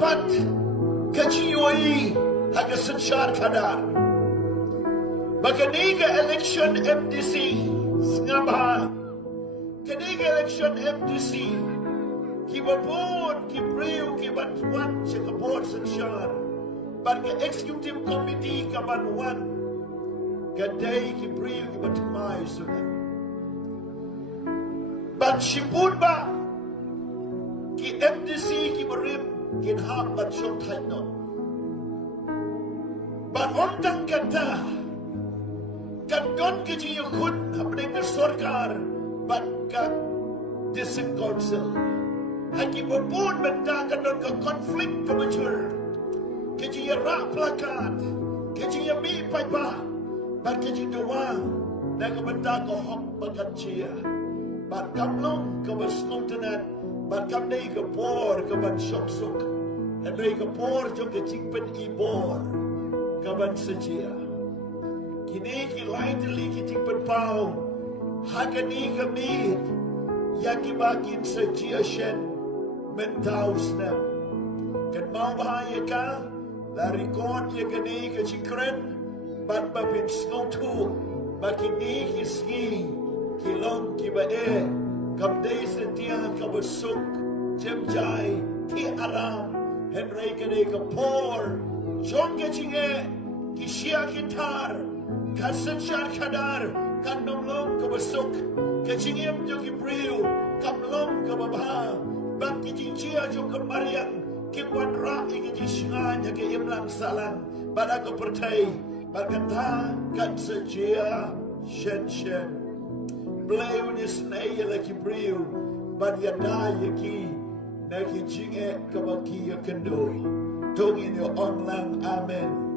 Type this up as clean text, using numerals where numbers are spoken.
lipat kacioi haga sensyar kadar. Bakaniga election MDC ngabha. Kaniga election MDC kibapun kibriu kibantuan sekabot sensyar. Barga executive committee kabanwan kadai kibriu kibatumai sudah. Bat sipun ba ki MDC kibarim kinham bat syok thayno. Bat ontang kata kadon Jingiathuh hapning na sarkar bat ka district council. Haki babun benda kadon ka conflict ka mature. Jingiathuh plakat, Jingiathuh paipa, bat Jingiathuh na kabenda ko hok baganchia. Bat kamlong ka basnutanan, bat kamnay ka por ka ban syok-sok. Hanay ka por jong ka jingpen ibor ka ban sajia. Kini ki lightly ki jingpen pao, hagani kami yaki bakin sajia shen mentau snap. Kan mau bahaya ka, dari kon ya gani ka jingkren, bat babin snowtu, bakini ki ski. Kilong kibae, kamday setia kabasuk, jemjay, ti aram, henry kane kapor, jong kechinge, kishia kintar, kasensyar kadar, kandomlong kabasuk, kechingem jo kibriu, kamlong kababha, bang kijinjia jo kamariang, kimwan ra ikijishngan ya keimlang salang, pada kepertai, bagata kan sejia shen. Bleu ni snaya laki briu, but yada yaki, naki jinge kamaki yakendo. Tong in your online, amen.